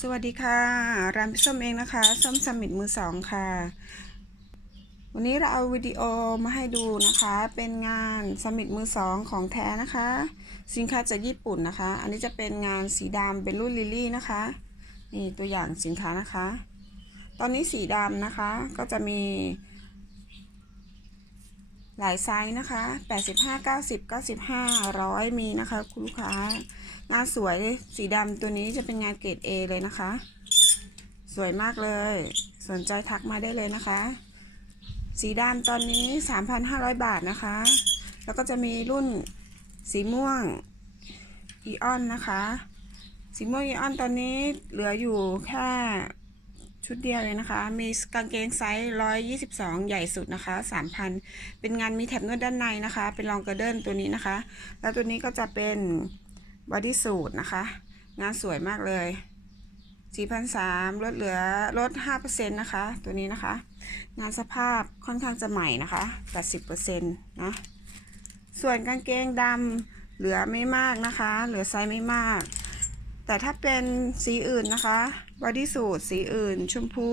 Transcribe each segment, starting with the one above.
สวัสดีค่ะ ร้านพี่ส้มเองนะคะ ส้มสมิธมือสองค่ะ วันนี้เราเอาวิดีโอมาให้ดูนะคะ เป็นงานสมิธมือสองของแท้นะคะ สินค้าจากญี่ปุ่นนะคะ อันนี้จะเป็นงานสีดำเป็นรุ่นลิลลี่นะคะ นี่ตัวอย่างสินค้านะคะ ตอนนี้สีดำนะคะ ก็จะมี หลายไซส์นะคะ 85 90 95 100 มีนะคะ คุณลูกค้างานสวยสีดำตัวนี้จะเป็นงานเกรด A เลยนะคะ สวยมากเลย สนใจทักมาได้เลยนะคะ สีดำตอนนี้ 3,500 บาทนะคะ แล้วก็จะมีรุ่นสีม่วงอีออนนะคะ สีม่วงอีออนตอนนี้เหลืออยู่แค่ ชุดเดียวเลยนะคะ มีกางเกงไซส์122ใหญ่สุดนะคะ3,000เป็นงานมีแถบนวดด้านในนะคะ เป็นรองกระเดินตัวนี้นะคะ แล้วตัวนี้ก็จะเป็นบอดี้สูทนะคะ งานสวยมากเลย4,300ลดเหลือลด5%นะคะ ตัวนี้นะคะ งานสภาพค่อนข้างจะใหม่นะคะ80%นะ ส่วนกางเกงดำเหลือไม่มากนะคะ เหลือไซส์ไม่มาก แต่ถ้าเป็นสีอื่นนะคะบอดี้สูทสีอื่น ชมพู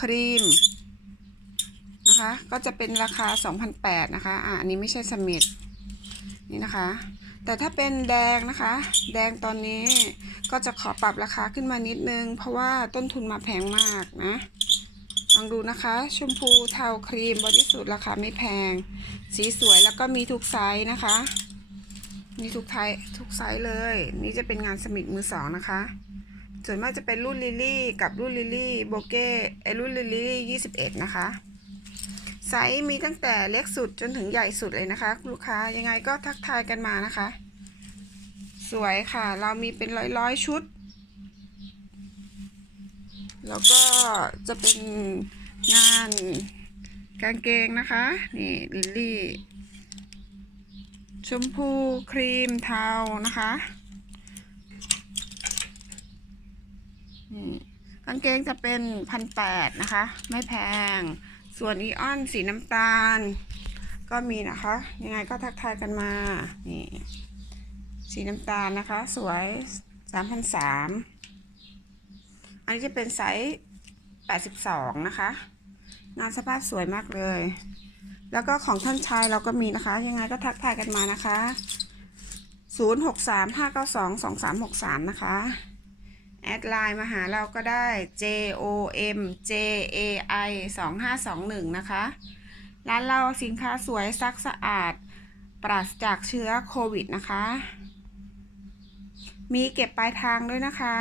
ครีม นะคะ ก็จะเป็นราคา2,800นะคะ อะอันนี้ไม่ใช่สมิธนี่นะคะ แต่ถ้าเป็นแดงนะคะ แดงตอนนี้ก็จะขอปรับราคาขึ้นมานิดนึง เพราะว่าต้นทุนมาแพงมากนะลองดูนะคะ ชมพูเทาครีมบอดี้สูทราคาไม่แพง สีสวยแล้วก็มีทุกไซส์นะคะ มีทุกไทยทุกไซส์เลย นี่จะเป็นงานสมิธมือสองนะคะ ส่วนมากจะเป็นรุ่นลิลลี่กับรุ่นลิลลี่โบเก้ไอรุ่นลิลลี่ยี่สิบเอ็ดนะคะ ไซส์มีตั้งแต่เล็กสุดจนถึงใหญ่สุดเลยนะคะ ลูกค้ายังไงก็ทักทายกันมานะคะ สวยค่ะ เรามีเป็นร้อยร้อยชุด แล้วก็จะเป็นงานกางเกงนะคะ นี่ลิลลี่ ชมพูครีมเทานะคะนี่กางเกงจะเป็นพันแปดนะคะ ไม่แพง ส่วนอีออนสีน้ำตาล ก็มีนะคะ ยังไงก็ทักทายกันมา นี่ สีน้ำตาลนะคะ สวยสามพันสามอันนี้จะเป็นไซส์แปดสิบสองนะคะ งานสภาพสวยมากเลย แล้วก็ของท่านชายเราก็มีนะคะ ยังไงก็ทักทายกันมานะคะ 0 6 3 5 9 2 2 3 6 3 นะคะ แอดไลน์มาหาเราก็ได้ J O M J A I 2 5 2 1 นะคะ ร้านเราสินค้าสวยซักสะอาด ปราศจากเชื้อโควิดนะคะ มีเก็บปลายทางด้วยนะคะ